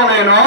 ఇవ్వలేను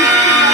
Thank you.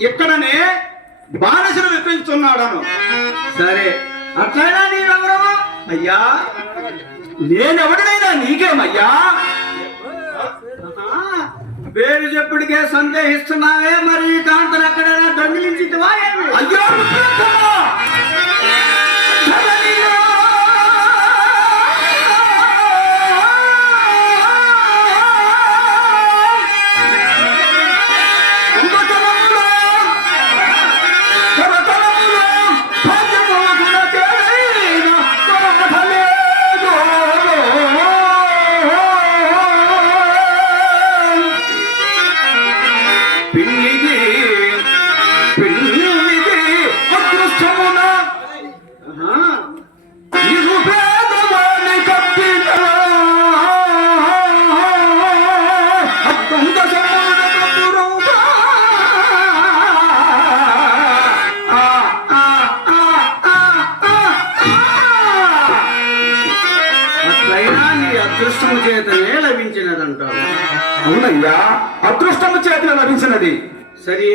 ఇక్కడనే బానిసను విప్పించున్నాడను సరే అట్లయినా నీవెవరు అయ్యా నేనెవడినైనా నీకేమయ్యా? పేరు చెప్పుడికే సందేహిస్తున్నావే మరి ఈ కాంతను ఎక్కడైనా దొంగిలించితివా ఏమి? అయ్యో!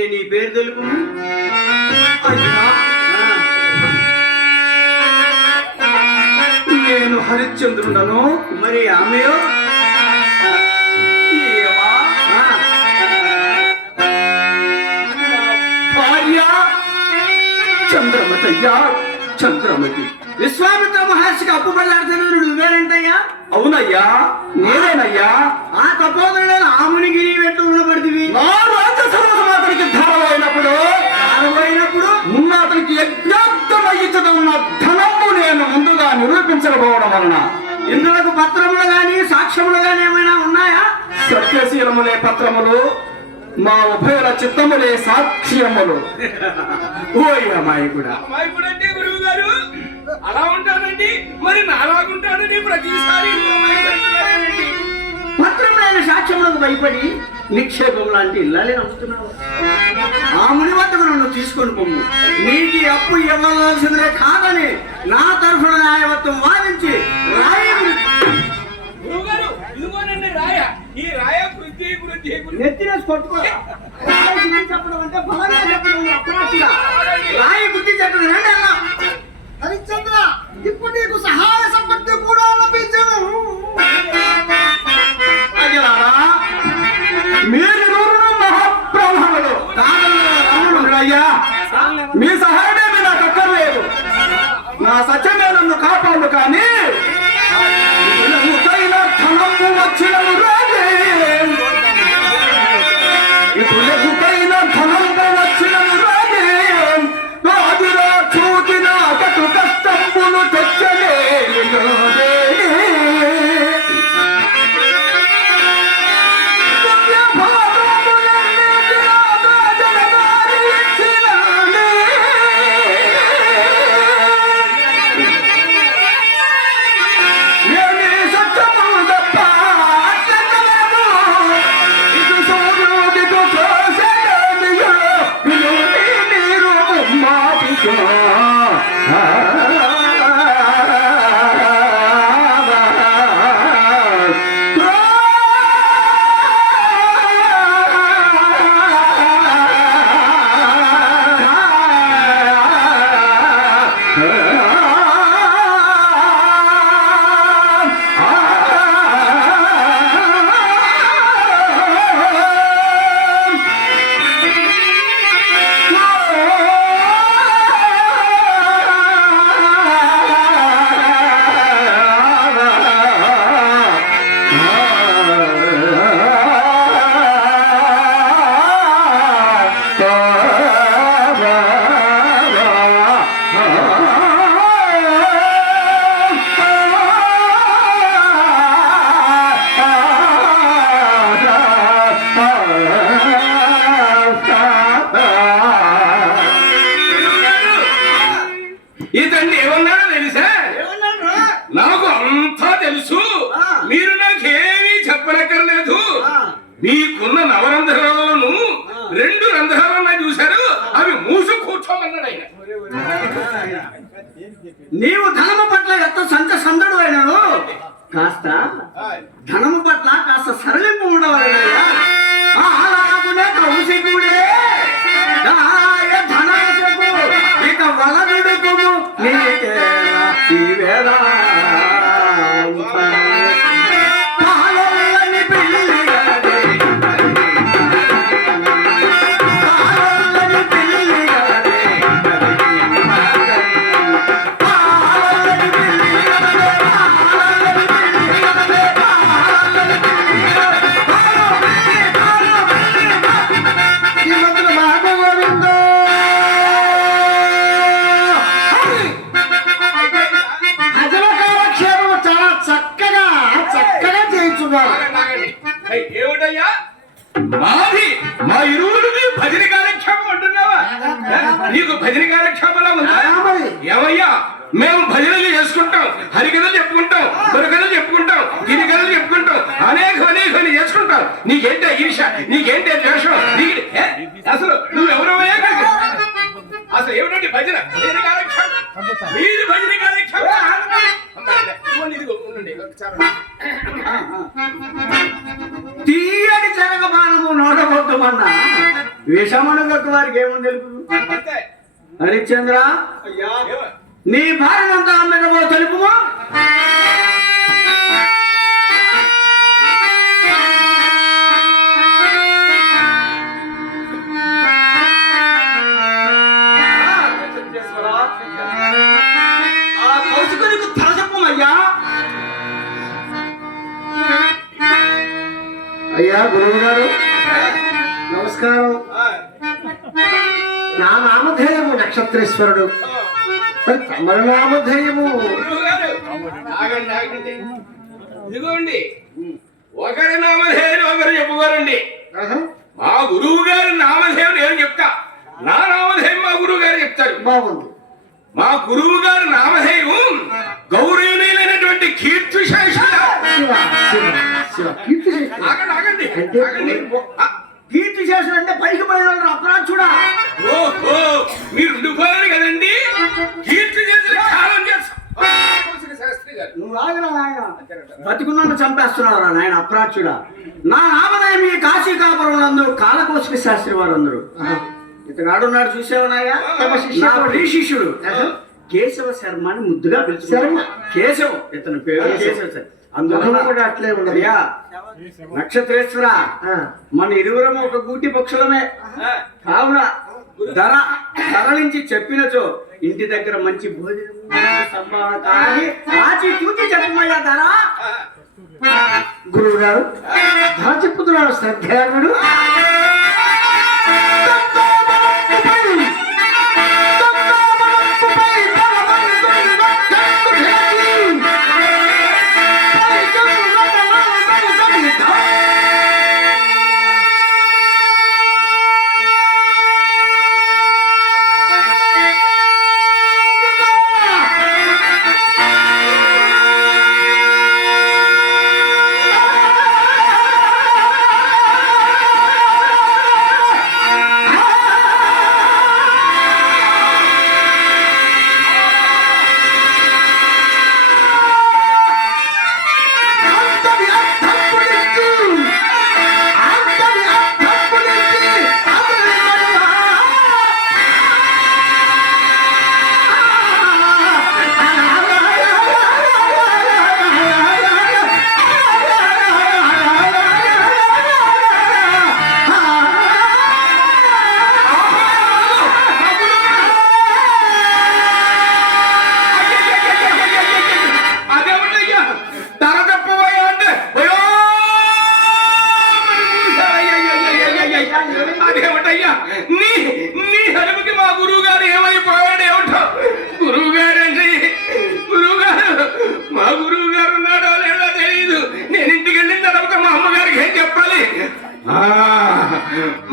నీ పేరు తెలుపు నేను హరిశ్చంద్రుడను మరి ఆమెయో? చంద్రమతయ్యా చంద్రమతి. విశ్వామిత్ర మహర్షికి అప్పు పళ్ళాడుతున్న నువ్వేనంటయ్యా అవునయ్యా నేనేనయ్యా ఆ తపోదరుడైన ఆమునికి నీవెట్టు ఉండబడితివి నా అతనికి ధారమైనప్పుడు ఆరబోయినప్పుడు ఉన్న అతనికి యజ్ఞార్థమయ్యించడం ధనము నేను ముందుగా నిరూపించకపోవడం వలన. ఇందులకు పత్రములు గాని సాక్ష్యములు గాని ఏమైనా ఉన్నాయా? సత్యశీలములే పత్రములు మా ఉభయుల చిత్తములే సాక్ష్యములు. ఓయ్ అమ్మాయి కూడా అమాయకుడంటే గురువు గారు అలా ఉంటానండి మరి నాలాగుంటానని ప్రతిసారి? పత్రములైన సాక్ష్యములకు భయపడి నిక్షేపం లాంటి ఇల్లాలే నమ్ముతున్నావు. ఆ ముని వద్దకు నన్ను తీసుకొని పొమ్ము. నీకు అప్పు ఇవ్వవలసిందే కాదని నా తరఫున న్యాయవత్వం వాదించి రాయ. ఈ రాయ నెత్తినేసి కొట్టుకో. చెప్పడం కాస్త ధనము పట్ల కాస్త సరళింపు ఉండవాలి ఏమిటయ్యా? మాది మా ఇరువురిది భజన కార్యక్షేమం అంటున్నావా? నీకు భజన కార్యక్షేమంలో ఉందా. ఏమయ్యా? మేము భజనలు చేసుకుంటాం హరికథలు చెప్పుకుంటాం బురకథలు చెప్పుకుంటాం గిరికథలు చెప్పుకుంటాం అనేక అనేక చేసుకుంటాం. నీకేంటే ఈర్ష నీకేంటే ద్వేషం? అసలు నువ్వెవరవయ్యా అసలు ఏమిటండి భజన? మీది భజన. తీయని జరగమానము నోడబొద్దమన్న విషమనుగకు వారికి ఏమో తెలుపు హరిశ్చంద్ర? ఏమ? నీ భార్యనంతా అమ్మినవో తెలుపుమా? ఆ కౌశికునికి తల చెప్పమయ్యా. అయ్యా గురువు గారు నమస్కారం. నా నామధేయము నక్షత్రేశ్వరుడు. ఇదిగోండి. ఒకరి నామధేయులు ఒకరు చెప్పుకోరండి. మా గురువు గారి నామధేయం నేను చెప్తా. నా నామధేయం మా గురువు గారు చెప్తారు. బాగుంది. మా గురువు గారి నామధేయం గౌరవనీయులైనటువంటి కీర్తి శేషుల శివ శివ శివ కీర్తి శేషుడు. ఆగండి కీర్తి చేసినంటే పైకి పోయిన వాళ్ళు అపరాధుడా ఓహో మీరు ఉండిపోయారు కదండి కీర్తి చేసిన కాలం చేస్తా శాస్త్రి గారు నువ్వు ఆగినా ఆయన బతికున్నట్టు చంపేస్తున్నావురా నాయన అప్రాచ్యుడా నా నామనాయ మీ కాశీ కాపురం అందరూ కాలకోశిక శాస్త్రి వారు అందరూ. ఇతను ఆడున్నాడు. నా శిష్యుడు. కేశవ శర్మ అని ముద్దుగా? పిలుచుకున్నాడు కేశవం ఇతని పేరు కేశవ. కేశవ శర్మ. అందువల్ల కూడా అట్లే ఉన్నది అయ్యా నక్షత్రేశ్వర మన ఇరువురం ఒక గూటి పక్షులమే. కావున ధర తరలించి చెప్పినచో ఇంటి దగ్గర మంచి భోజనం సంభావన కానీ ఆచి చూచి చెప్పమయ్యా ధర. గురువు గారు చెప్పుతున్నాడు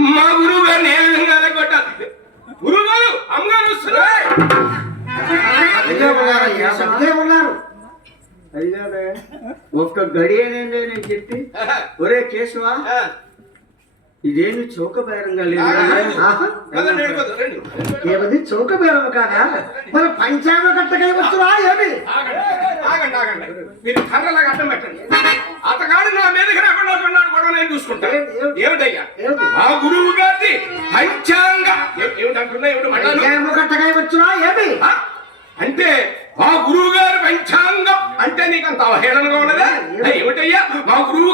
మా గురువు గారిని ఏ విధంగా కొట్టాలి గురువు గారు అమ్మగారు వస్తున్నారు ఉన్నారు. ఒక్క గడి అనేది నేను చెప్పి. ఒరే కేశవ ఇదేమి చౌక బేరంగా లేదు. ఏమది చౌక బేరము కాదా? మరి పంచాంగ కట్టకై వచ్చురా ఏమి? ఆగండి. ఆగండి మీరు కర్రలాగా అడ్డం పెట్టండి. అతగాడు నా మీదకి రాకుండా ఉన్నాడు గొడవ నేను చూసుకుంటా? ఏమిటయ్యా? మా గురువు గారిది పంచాంగ. ఏమిటంటున్నా ఏమిటి వచ్చునా ఏమి? అంటే మా గురువు గారు పంచాంగం అంటే నీకు అంత అవహేళనగా ఉన్నదా? ఏమిటయ్యా? మా గురువు గారు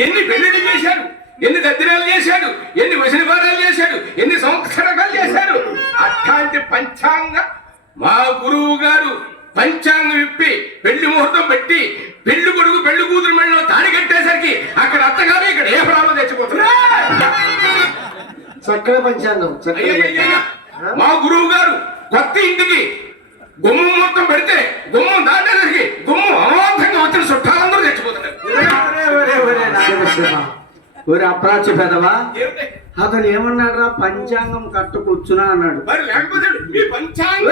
ఎన్ని పెళ్ళిళ్ళు చేశాడు? ఎన్ని దద్దిరాలు చేశాడు? ఎన్ని వసనపారాలు చేశాడు? ఎన్ని సంవత్సరాలు చేశాడు? అట్లాంటి పంచాంగ మా గురువు గారు పంచాంగం ఇప్పి పెళ్ళి ముహూర్తం పెట్టి పెళ్ళి కొడుకు పెళ్ళి కూతురు మెళ్ళలో తాడి కట్టేసరికి అక్కడ అత్తగారు ఇక్కడ ఏ ప్రాబ్లం తెచ్చిపోతున్నా పంచాంగం! మా గురువు గారు కొత్త ఇంటికి గుమ్మం మొత్తం పెడితే గుమ్మం దాటేసరికి ఒరే అప్రాచ్య పెదవా? అతను ఏమన్నాడు రా పంచాంగం కట్టుకొచ్చునా అన్నాడు. మరి లేకపోతే మీ పంచాంగ.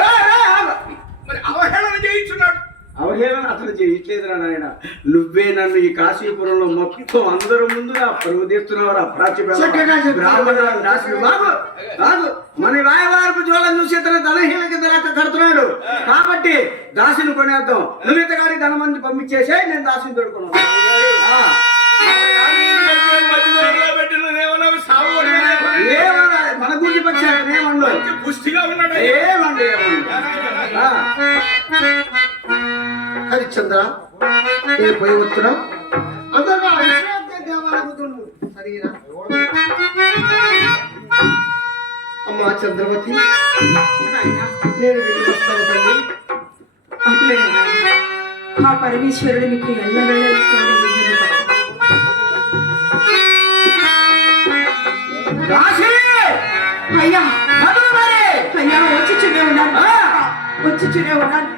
మరి అవహేళన చేయించున్నాడు. అవహేళన అసలు చేయట్లేదురా నాయన. నువ్వే నన్ను ఈ కాశీపురంలో మొత్తం అందరి ముందు నా పరుగు తీస్తున్నావు అప్రాచ్య పెదవా. చక్కగా చెప్పు. బ్రాహ్మణులను నాశనం. బాబు, బాబు, మన రాయవారపు జోలం చూసి ఇతను ధనహీన కింద లెక్క కడుతున్నాడు కాబట్టి దాసిని కొనేద్దాం. నువ్వు ఇతగాడి ధనమంది పంపించేసే నేను దాసిని తోడుకున్నాను. ఆ. మధ్యలో మన గురించి పుష్టిగా ఉన్నాడు ఏమండి హరిశ్చంద్ర పోయి వస్తున్నా అందరూ సరేనా అమ్మా చంద్రవతి నేను వెళ్ళి వస్తాను తల్లి. ఆ పరమేశ్వరుడు మీకు ఎల్లవేళ దాసి అయ్యా అయ్యా వచ్చి చూడే ఉన్నాను వచ్చి చూడే ఉన్నాను